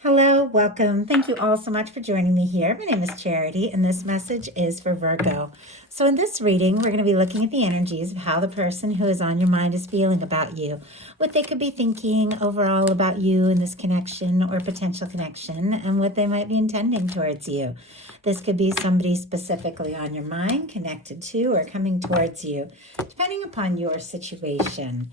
Hello, welcome. Thank you all so much for joining me here. My name is Charity, and this message is for Virgo. So, in this reading, we're going to be looking at the energies of how the person who is on your mind is feeling about you, what they could be thinking overall about you in this connection or potential connection, and what they might be intending towards you. This could be somebody specifically on your mind, connected to, or coming towards you, depending upon your situation.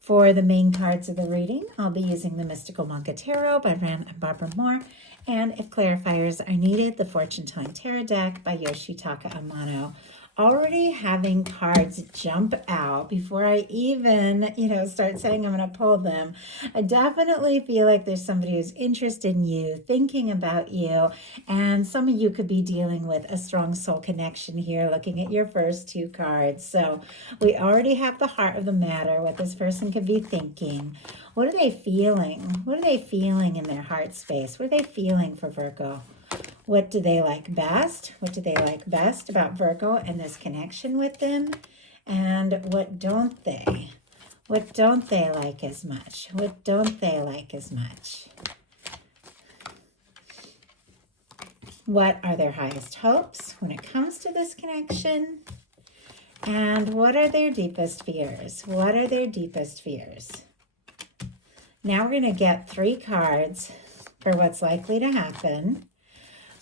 For the main cards of the reading, I'll be using the Mystical Manga Tarot by Rann and Barbara Moore, and if clarifiers are needed, the Fortune Telling Tarot deck by Yoshitaka Amano. Already having cards jump out before I even, start saying I'm going to pull them. I definitely feel like there's somebody who's interested in you, thinking about you, and some of you could be dealing with a strong soul connection here, looking at your first two cards. So we already have the heart of the matter, what this person could be thinking. What are they feeling? What are they feeling in their heart space? What are they feeling for Virgo? What do they like best? What do they like best about Virgo and this connection with them? And what don't they? What don't they like as much? What don't they like as much? What are their highest hopes when it comes to this connection? And what are their deepest fears? What are their deepest fears? Now we're going to get 3 cards for what's likely to happen,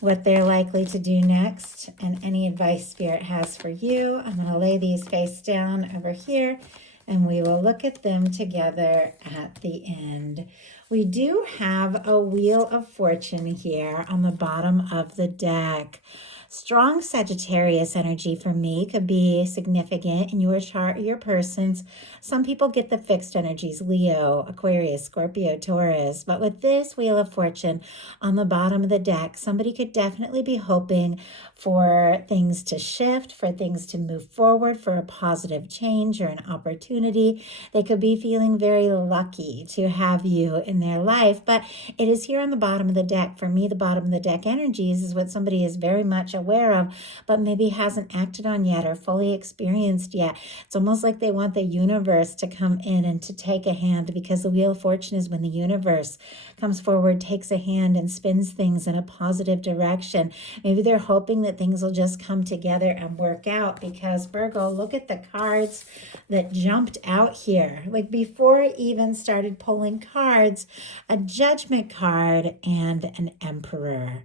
what they're likely to do next, and any advice Spirit has for you. I'm going to lay these face down over here, and we will look at them together at the end. We do have a Wheel of Fortune here on the bottom of the deck. Strong Sagittarius energy for me could be significant in your chart or your person's. Some people get the fixed energies, Leo, Aquarius, Scorpio, Taurus. But with this Wheel of Fortune on the bottom of the deck, somebody could definitely be hoping for things to shift, for things to move forward, for a positive change or an opportunity. They could be feeling very lucky to have you in their life. But it is here on the bottom of the deck. For me, the bottom of the deck energies is what somebody is very much aware of, but maybe hasn't acted on yet or fully experienced yet. It's almost like they want the universe to come in and to take a hand, because the Wheel of Fortune is when the universe comes forward, takes a hand, and spins things in a positive direction. Maybe they're hoping that things will just come together and work out, because Virgo, look at the cards that jumped out here. Like before I even started pulling cards, a Judgment card and an Emperor.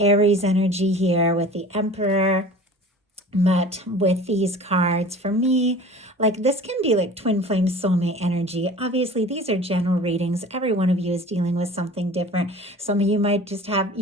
Aries energy here with the Emperor. But with these cards, for me, like this can be like twin flame soulmate energy. Obviously, these are general readings. Every one of you is dealing with something different. Some of you might just have,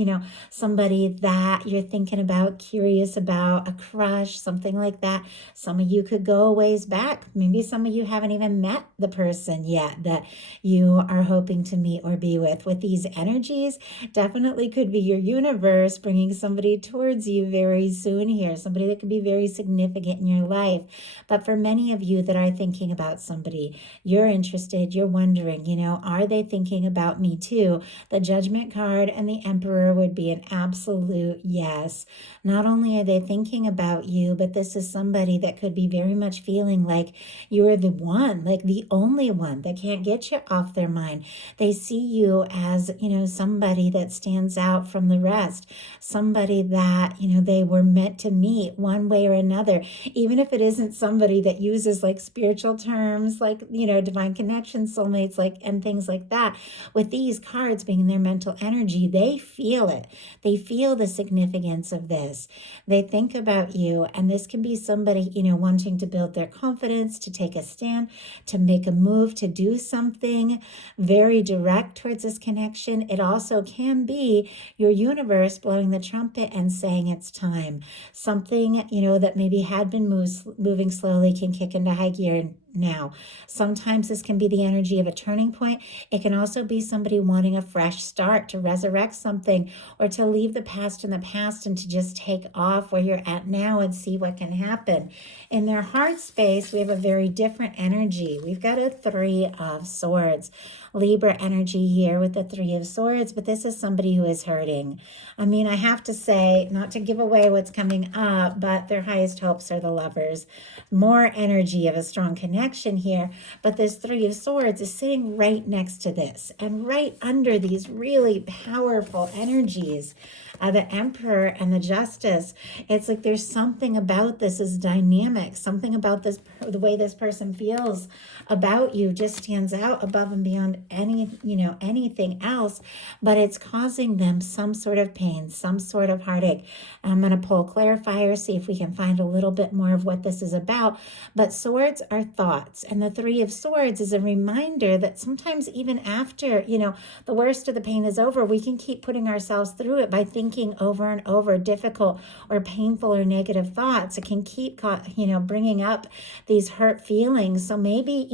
somebody that you're thinking about, curious about, a crush, something like that. Some of you could go a ways back. Maybe some of you haven't even met the person yet that you are hoping to meet or be with. With these energies, definitely could be your universe bringing somebody towards you very soon here. Somebody that could be very significant in your life. But for many of you that are thinking about somebody, you're interested, you're wondering, are they thinking about me too? The Judgment card and the Emperor would be an absolute yes. Not only are they thinking about you, but this is somebody that could be very much feeling like you're the one, like the only one that can't get you off their mind. They see you as, somebody that stands out from the rest, somebody that, they were meant to meet one way or another, even if it isn't somebody that uses like spiritual terms like divine connection, soulmates, like, and things like that. With these cards being in their mental energy, they feel it. They feel the significance of this. They think about you, and this can be somebody wanting to build their confidence, to take a stand, to make a move, to do something very direct towards this connection. It also can be your universe blowing the trumpet and saying it's time. Something, that maybe had been moving slowly can kick into high gear now. Sometimes this can be the energy of a turning point. It can also be somebody wanting a fresh start, to resurrect something, or to leave the past in the past and to just take off where you're at now and see what can happen. In their heart space, we have a very different energy. We've got a 3 of Swords. Libra energy here with the 3 of Swords, but this is somebody who is hurting. I mean, I have to say, not to give away what's coming up, but their highest hopes are the Lovers. More energy of a strong connection connection here, but this Three of Swords is sitting right next to this and right under these really powerful energies. The Emperor and the Justice. It's like there's something about this is dynamic. Something about this, the way this person feels about you just stands out above and beyond anything else, but it's causing them some sort of pain, some sort of heartache. I'm going to pull clarifier, see if we can find a little bit more of what this is about. But swords are thoughts, and the Three of Swords is a reminder that sometimes even after, the worst of the pain is over, we can keep putting ourselves through it by thinking over and over difficult or painful or negative thoughts. It can keep, bringing up these hurt feelings. So maybe,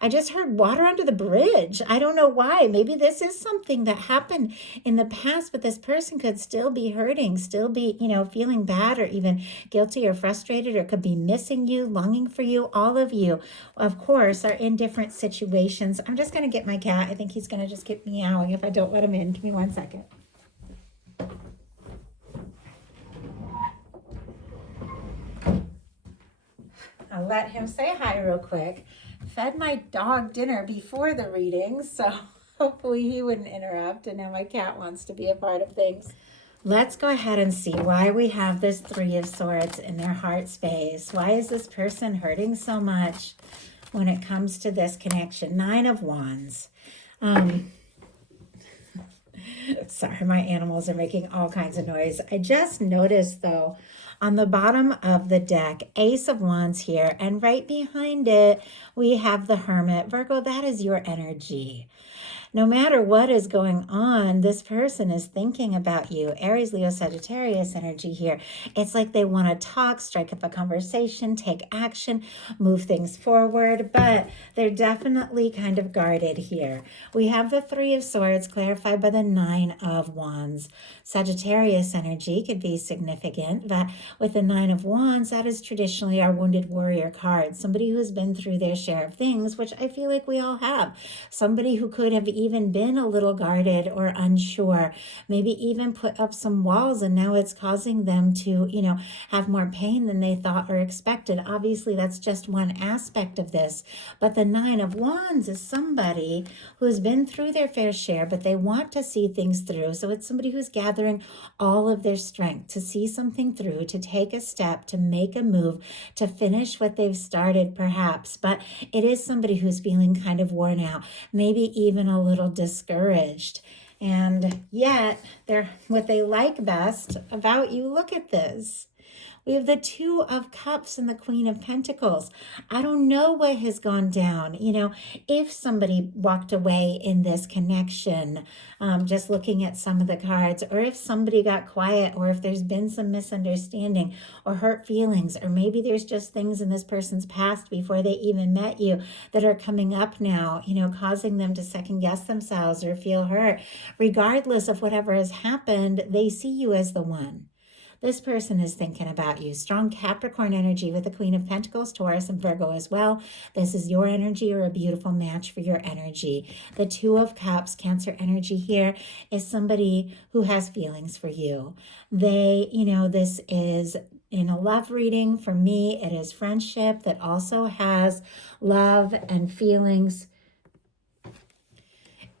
I just heard water under the bridge. I don't know why. Maybe this is something that happened in the past, but this person could still be hurting, still be, feeling bad or even guilty or frustrated, or could be missing you, longing for you. All of you, of course, are in different situations. I'm just going to get my cat. I think he's going to just keep meowing if I don't let him in. Give me 1 second. I'll let him say hi real quick. Fed my dog dinner before the reading, so hopefully he wouldn't interrupt. And now my cat wants to be a part of things. Let's go ahead and see why we have this Three of Swords in their heart space. Why is this person hurting so much when it comes to this connection? Nine of Wands. Sorry, my animals are making all kinds of noise. I just noticed, though, on the bottom of the deck, Ace of Wands here, and right behind it, we have the Hermit. Virgo, that is your energy. No matter what is going on, this person is thinking about you. Aries, Leo, Sagittarius energy here. It's like they want to talk, strike up a conversation, take action, move things forward, but they're definitely kind of guarded here. We have the Three of Swords clarified by the Nine of Wands. Sagittarius energy could be significant, but with the Nine of Wands, that is traditionally our wounded warrior card. Somebody who's been through their share of things, which I feel like we all have. Somebody who could have even been a little guarded or unsure, maybe even put up some walls, and now it's causing them to, have more pain than they thought or expected. Obviously, that's just one aspect of this, but the Nine of Wands is somebody who's been through their fair share, but they want to see things through. So it's somebody who's gathering all of their strength to see something through, to take a step, to make a move, to finish what they've started perhaps. But it is somebody who's feeling kind of worn out, maybe even a little discouraged. And yet, they're what they like best about you. Look at this. We have the Two of Cups and the Queen of Pentacles. I don't know what has gone down. If somebody walked away in this connection, just looking at some of the cards, or if somebody got quiet, or if there's been some misunderstanding or hurt feelings, or maybe there's just things in this person's past before they even met you that are coming up now, causing them to second guess themselves or feel hurt. Regardless of whatever has happened, they see you as the one. This person is thinking about you. Strong Capricorn energy with the Queen of Pentacles, Taurus, and Virgo as well. This is your energy or a beautiful match for your energy. The Two of Cups, Cancer energy here, is somebody who has feelings for you. This is in a love reading. For me, it is friendship that also has love and feelings.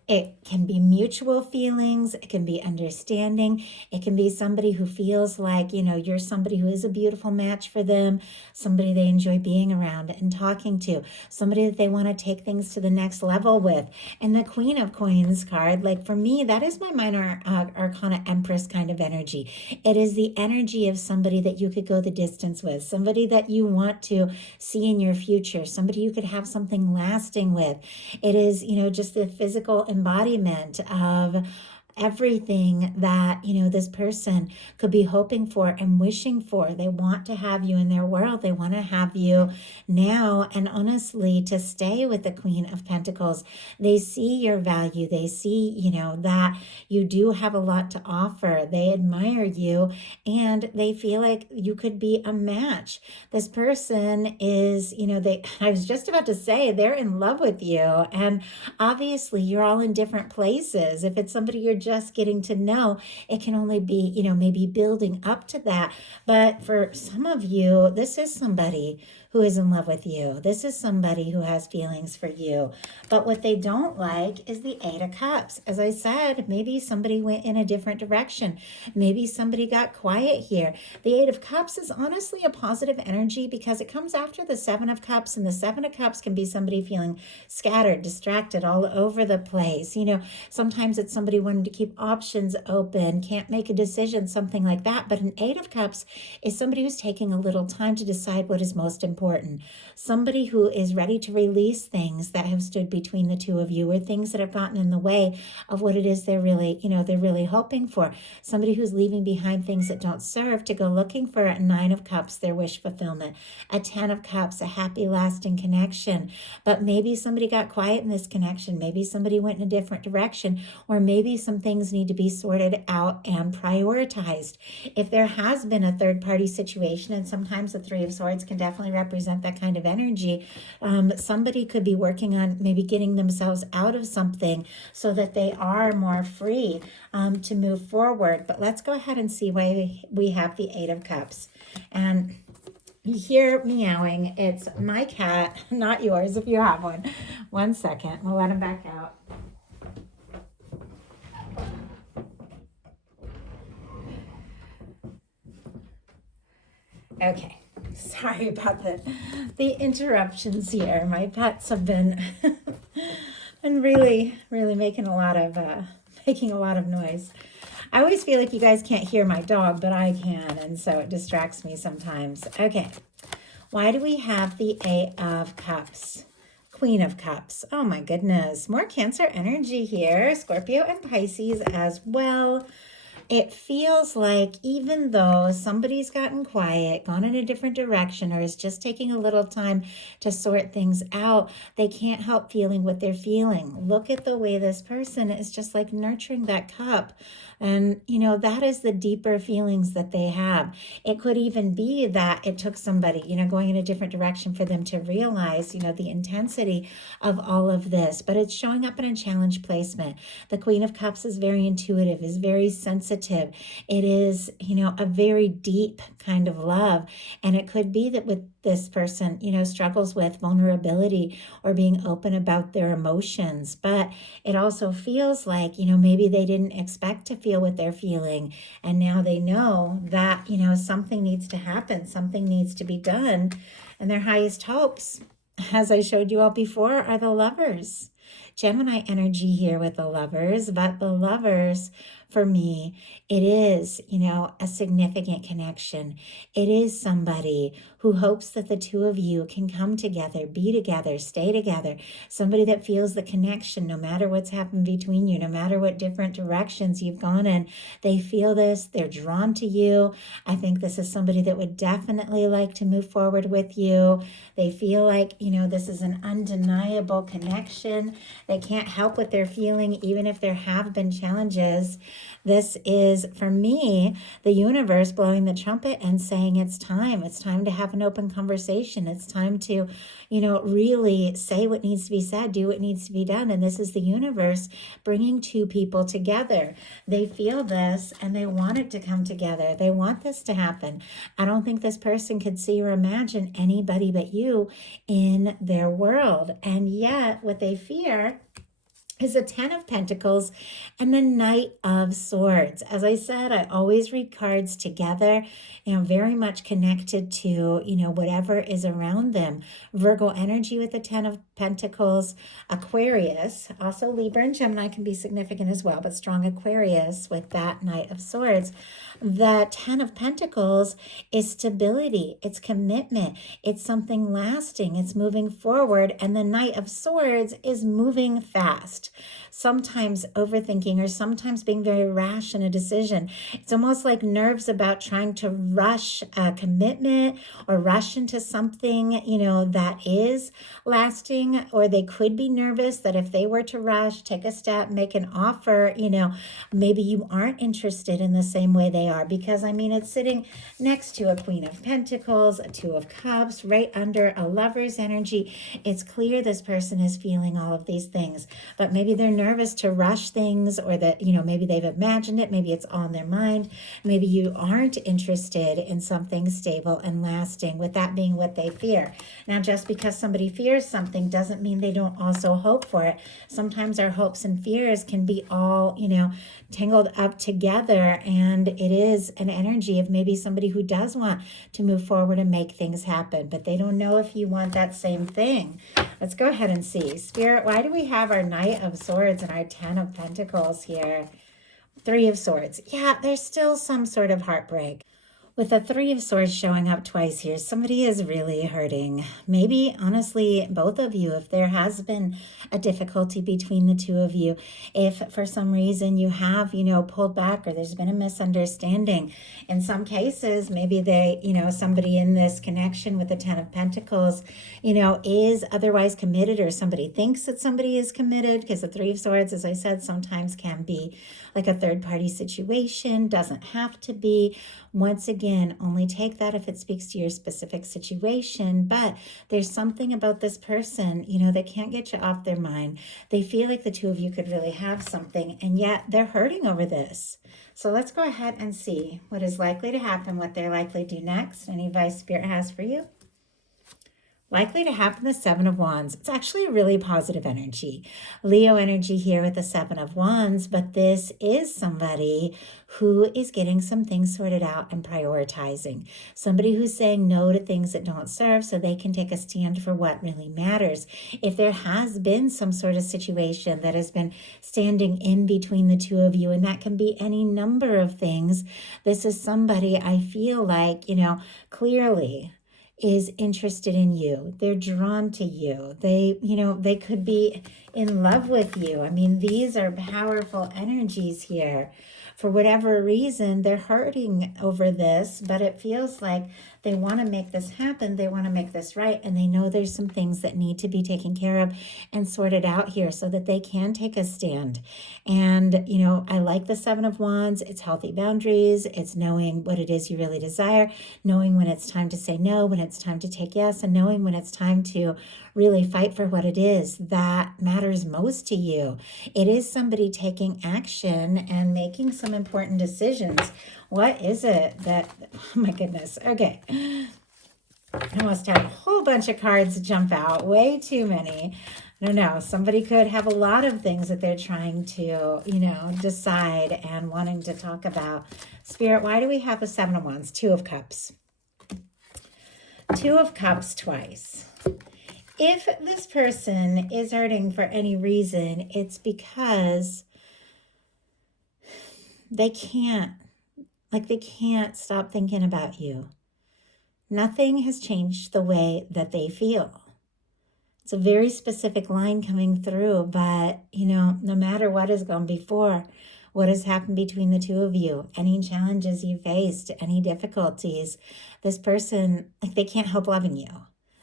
It can be mutual feelings. It can be understanding. It can be somebody who feels like, you're somebody who is a beautiful match for them, somebody they enjoy being around and talking to, somebody that they want to take things to the next level with. And the Queen of Coins card, like for me, that is my minor arcana Empress kind of energy. It is the energy of somebody that you could go the distance with, somebody that you want to see in your future, somebody you could have something lasting with. It is, just the physical embodiment of everything that, this person could be hoping for and wishing for. They want to have you in their world. They want to have you now. And honestly, to stay with the Queen of Pentacles, they see your value. They see, that you do have a lot to offer. They admire you and they feel like you could be a match. This person is, I was just about to say, they're in love with you. And obviously you're all in different places. If it's somebody you're just getting to know. It can only be, maybe building up to that. But for some of you, this is somebody who is in love with you. This is somebody who has feelings for you. But what they don't like is the Eight of Cups. As I said, maybe somebody went in a different direction. Maybe somebody got quiet here. The Eight of Cups is honestly a positive energy because it comes after the Seven of Cups, and the Seven of Cups can be somebody feeling scattered, distracted, all over the place. Sometimes it's somebody wanting to keep options open, can't make a decision, something like that. But an Eight of Cups is somebody who's taking a little time to decide what is most important. Somebody who is ready to release things that have stood between the two of you, or things that have gotten in the way of what it is they're really hoping for. Somebody who's leaving behind things that don't serve to go looking for a Nine of Cups, their wish fulfillment, a Ten of Cups, a happy lasting connection. But maybe somebody got quiet in this connection. Maybe somebody went in a different direction, or maybe some things need to be sorted out and prioritized. If there has been a third party situation, and sometimes the Three of Swords can definitely represent that kind of energy, somebody could be working on maybe getting themselves out of something so that they are more free to move forward. But let's go ahead and see why we have the Eight of Cups. And you hear meowing. It's my cat, not yours if you have one. 1 second. We'll let him back out. Okay. Sorry about the interruptions here. My pets have been really making a lot of noise. I always feel like you guys can't hear my dog, but I can, and so it distracts me sometimes. Okay. Why do we have the Eight of Cups? Queen of Cups. Oh my goodness. More Cancer energy here. Scorpio and Pisces as well. It feels like even though somebody's gotten quiet, gone in a different direction, or is just taking a little time to sort things out, they can't help feeling what they're feeling. Look at the way this person is just like nurturing that cup. And, that is the deeper feelings that they have. It could even be that it took somebody, going in a different direction for them to realize, the intensity of all of this. But it's showing up in a challenge placement. The Queen of Cups is very intuitive, is very sensitive. It is, a very deep kind of love. And it could be that with this person, struggles with vulnerability or being open about their emotions. But it also feels like, maybe they didn't expect to feel what they're feeling. And now they know that, something needs to happen, something needs to be done. And their highest hopes, as I showed you all before, are the Lovers. Gemini energy here with the Lovers, but the Lovers, for me, it is, a significant connection. It is somebody who hopes that the two of you can come together, be together, stay together. Somebody that feels the connection no matter what's happened between you, no matter what different directions you've gone in. They feel this, they're drawn to you. I think this is somebody that would definitely like to move forward with you. They feel like, this is an undeniable connection. They can't help what they're feeling, even if there have been challenges. This is, for me, the universe blowing the trumpet and saying it's time. It's time to have an open conversation. It's time to, really say what needs to be said, do what needs to be done. And this is the universe bringing two people together. They feel this and they want it to come together. They want this to happen. I don't think this person could see or imagine anybody but you in their world. And yet what they fear is a Ten of Pentacles and the Knight of Swords. As I said, I always read cards together, very much connected to, whatever is around them. Virgo energy with the Ten of Pentacles, Aquarius, also Libra and Gemini can be significant as well, but strong Aquarius with that Knight of Swords. The Ten of Pentacles is stability, it's commitment, it's something lasting, it's moving forward, and the Knight of Swords is moving fast. Sometimes overthinking, or sometimes being very rash in a decision. It's almost like nerves about trying to rush a commitment or rush into something, that is lasting. rushing, or they could be nervous that if they were to rush, take a step, make an offer, maybe you aren't interested in the same way they are, because I mean, it's sitting next to a Queen of Pentacles, a Two of Cups, right under a Lover's energy. It's clear this person is feeling all of these things, but maybe they're nervous to rush things, or that, maybe they've imagined it, maybe it's on their mind, maybe you aren't interested in something stable and lasting, with that being what they fear. Now, just because somebody fears something doesn't mean they don't also hope for it. Sometimes our hopes and fears can be all, tangled up together, and it is an energy of maybe somebody who does want to move forward and make things happen, but they don't know if you want that same thing. Let's go ahead and see. Spirit, why do we have our Knight of Swords and our Ten of Pentacles here? Three of Swords. Yeah, there's still some sort of heartbreak. With the Three of Swords showing up twice here, somebody is really hurting. Maybe, honestly, both of you, if there has been a difficulty between the two of you, if for some reason you have, pulled back, or there's been a misunderstanding. In some cases, maybe they, somebody in this connection with the Ten of Pentacles, is otherwise committed, or somebody thinks that somebody is committed, because the Three of Swords, as I said, sometimes can be like a third-party situation, doesn't have to be. Once again, only take that if it speaks to your specific situation, but there's something about this person, that can't get you off their mind. They feel like the two of you could really have something, and yet they're hurting over this. So let's go ahead and see what is likely to happen, what they're likely to do next. Any advice Spirit has for you? Likely to happen, the Seven of Wands. It's actually a really positive energy. Leo energy here with the Seven of Wands, but this is somebody who is getting some things sorted out and prioritizing. Somebody who's saying no to things that don't serve so they can take a stand for what really matters. If there has been some sort of situation that has been standing in between the two of you, and that can be any number of things, this is somebody I feel like, clearly is interested in you. They're drawn to you. They could be in love with you. I mean, these are powerful energies here. For whatever reason, they're hurting over this, but it feels like they want to make this happen. They want to make this right. And they know there's some things that need to be taken care of and sorted out here so that they can take a stand. And, I like the Seven of Wands. It's healthy boundaries. It's knowing what it is you really desire, knowing when it's time to say no, when it's time to take yes, and knowing when it's time to really fight for what it is that matters most to you. It is somebody taking action and making some important decisions. What is it that, oh my goodness, okay. I almost had a whole bunch of cards jump out, way too many. I don't know, somebody could have a lot of things that they're trying to, decide and wanting to talk about. Spirit, why do we have the Seven of Wands? Two of Cups. Two of Cups twice. If this person is hurting for any reason, it's because they can't stop thinking about you. Nothing has changed the way that they feel. It's a very specific line coming through, but, no matter what has gone before, what has happened between the two of you, any challenges you faced, any difficulties, this person, they can't help loving you.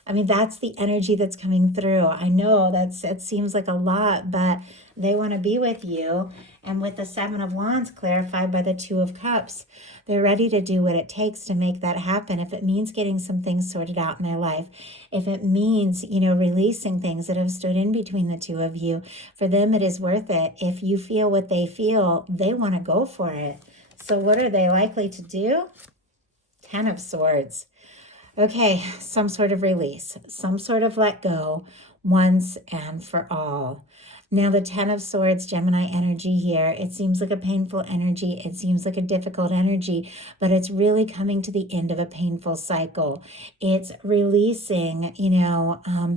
I mean, that's the energy that's coming through. I know it seems like a lot, but they want to be with you. And with the Seven of Wands clarified by the Two of Cups, they're ready to do what it takes to make that happen. If it means getting some things sorted out in their life, if it means, releasing things that have stood in between the two of you, for them it is worth it. If you feel what they feel, they want to go for it. So what are they likely to do? Ten of Swords. Okay, some sort of release, some sort of let go once and for all. Now the Ten of Swords, Gemini energy here, it seems like a painful energy. It seems like a difficult energy, but it's really coming to the end of a painful cycle. It's releasing,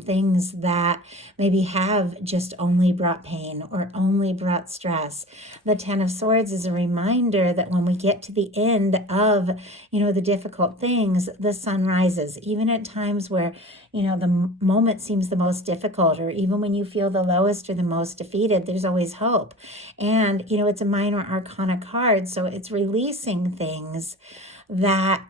things that maybe have just only brought pain or only brought stress. The Ten of Swords is a reminder that when we get to the end of, the difficult things, the sun rises, even at times where, the moment seems the most difficult, or even when you feel the lowest or the most defeated, there's always hope. And, it's a minor arcana card, so it's releasing things that,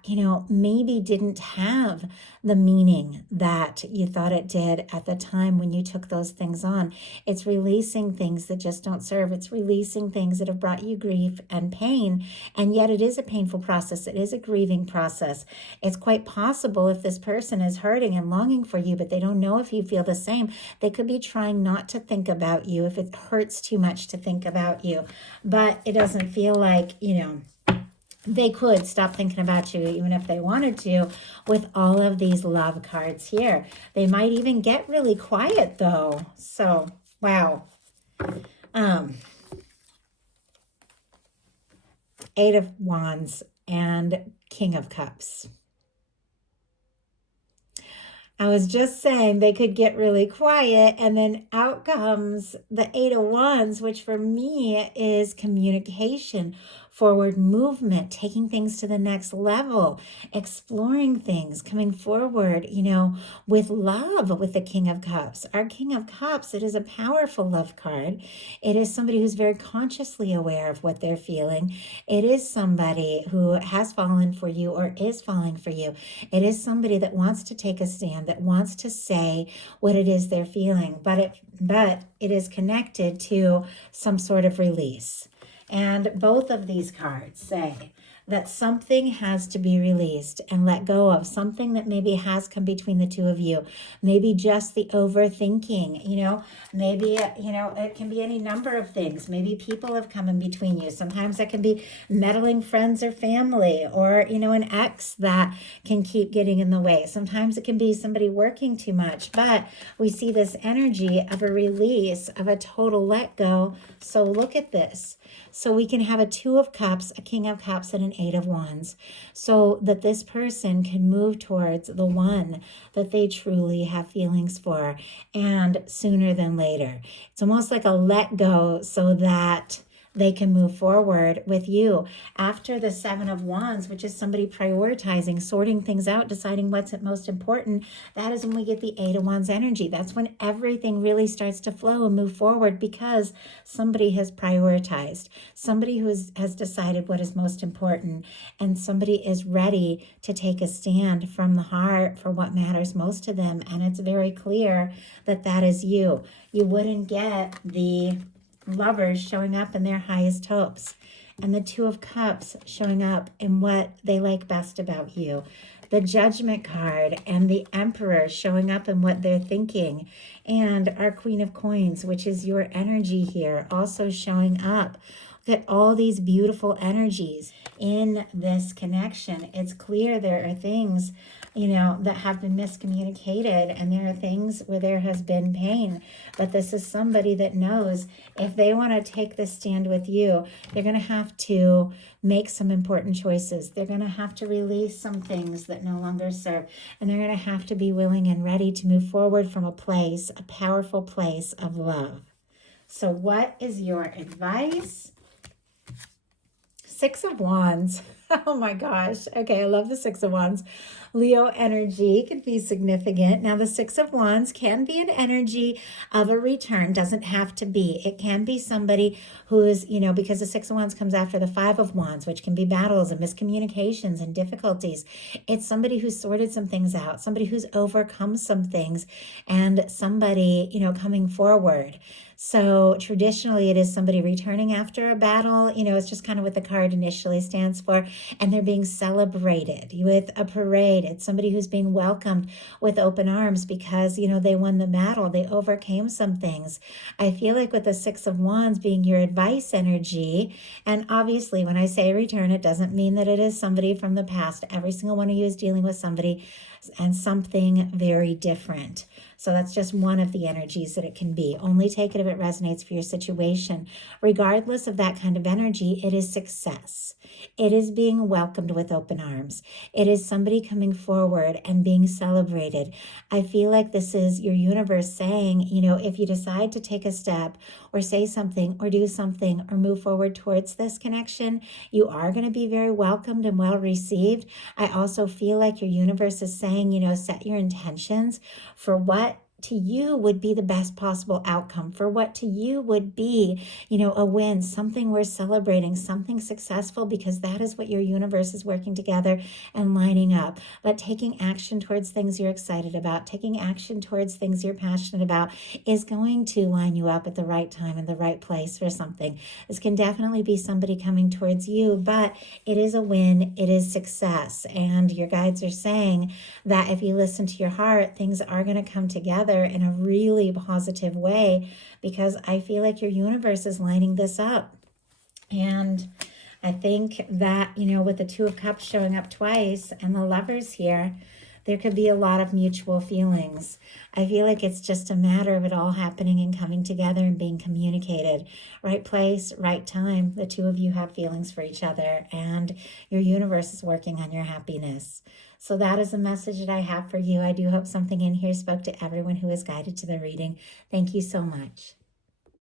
maybe didn't have the meaning that you thought it did at the time when you took those things on. It's releasing things that just don't serve. It's releasing things that have brought you grief and pain. And yet it is a painful process. It is a grieving process. It's quite possible if this person is hurting and longing for you, but they don't know if you feel the same, they could be trying not to think about you if it hurts too much to think about you. But it doesn't feel like, they could stop thinking about you even if they wanted to with all of these love cards here. They might even get really quiet though. So, wow. Eight of Wands and King of Cups. I was just saying they could get really quiet, and then out comes the Eight of Wands, which for me is communication, forward movement, taking things to the next level, exploring things, coming forward, with love with the King of Cups. Our King of Cups, it is a powerful love card. It is somebody who's very consciously aware of what they're feeling. It is somebody who has fallen for you or is falling for you. It is somebody that wants to take a stand, that wants to say what it is they're feeling, but it is connected to some sort of release. And both of these cards say that something has to be released and let go of, something that maybe has come between the two of you. Maybe just the overthinking, maybe, it can be any number of things. Maybe people have come in between you. Sometimes that can be meddling friends or family, or, an ex that can keep getting in the way. Sometimes it can be somebody working too much, but we see this energy of a release, of a total let go. So look at this. So we can have a Two of Cups, a King of Cups, and an Eight of Wands, so that this person can move towards the one that they truly have feelings for, and sooner than later. It's almost like a let go so that they can move forward with you. After the Seven of Wands, which is somebody prioritizing, sorting things out, deciding what's most important, that is when we get the Eight of Wands energy. That's when everything really starts to flow and move forward, because somebody has prioritized, somebody who has decided what is most important, and somebody is ready to take a stand from the heart for what matters most to them. And it's very clear that that is you. You wouldn't get the Lovers showing up in their highest hopes, and the Two of Cups showing up in what they like best about you. The Judgment card and the Emperor showing up in what they're thinking, and our Queen of Coins, which is your energy here, also showing up. Look at all these beautiful energies in this connection. It's clear there are things, that have been miscommunicated, and there are things where there has been pain. But this is somebody that knows if they want to take this stand with you, they're going to have to make some important choices. They're going to have to release some things that no longer serve. And they're going to have to be willing and ready to move forward from a powerful place of love. So what is your advice? Six of Wands. Oh my gosh. Okay, I love the Six of Wands. Leo energy could be significant. Now, the Six of Wands can be an energy of a return. Doesn't have to be. It can be somebody who is, because the Six of Wands comes after the Five of Wands, which can be battles and miscommunications and difficulties. It's somebody who's sorted some things out, somebody who's overcome some things, and somebody, coming forward. So traditionally, it is somebody returning after a battle. It's just kind of what the card initially stands for. And they're being celebrated with a parade. It's somebody who's being welcomed with open arms because, they won the battle. They overcame some things. I feel like with the Six of Wands being your advice energy, and obviously when I say return, it doesn't mean that it is somebody from the past. Every single one of you is dealing with somebody and something very different. So that's just one of the energies that it can be. Only take it if it resonates for your situation. Regardless of that kind of energy, it is success. It is being welcomed with open arms. It is somebody coming forward and being celebrated. I feel like this is your universe saying, if you decide to take a step or say something or do something or move forward towards this connection, you are going to be very welcomed and well received. I also feel like your universe is saying, set your intentions for what to you would be the best possible outcome, for what to you would be, a win, something worth celebrating, something successful, because that is what your universe is working together and lining up. But taking action towards things you're excited about, taking action towards things you're passionate about is going to line you up at the right time and the right place for something. This can definitely be somebody coming towards you, but it is a win, it is success. And your guides are saying that if you listen to your heart, things are going to come together in a really positive way, because I feel like your universe is lining this up. And I think that, with the Two of Cups showing up twice and the Lovers here, there could be a lot of mutual feelings. I feel like it's just a matter of it all happening and coming together and being communicated. Right place, right time. The two of you have feelings for each other, and your universe is working on your happiness. So that is a message that I have for you. I do hope something in here spoke to everyone who is guided to the reading. Thank you so much.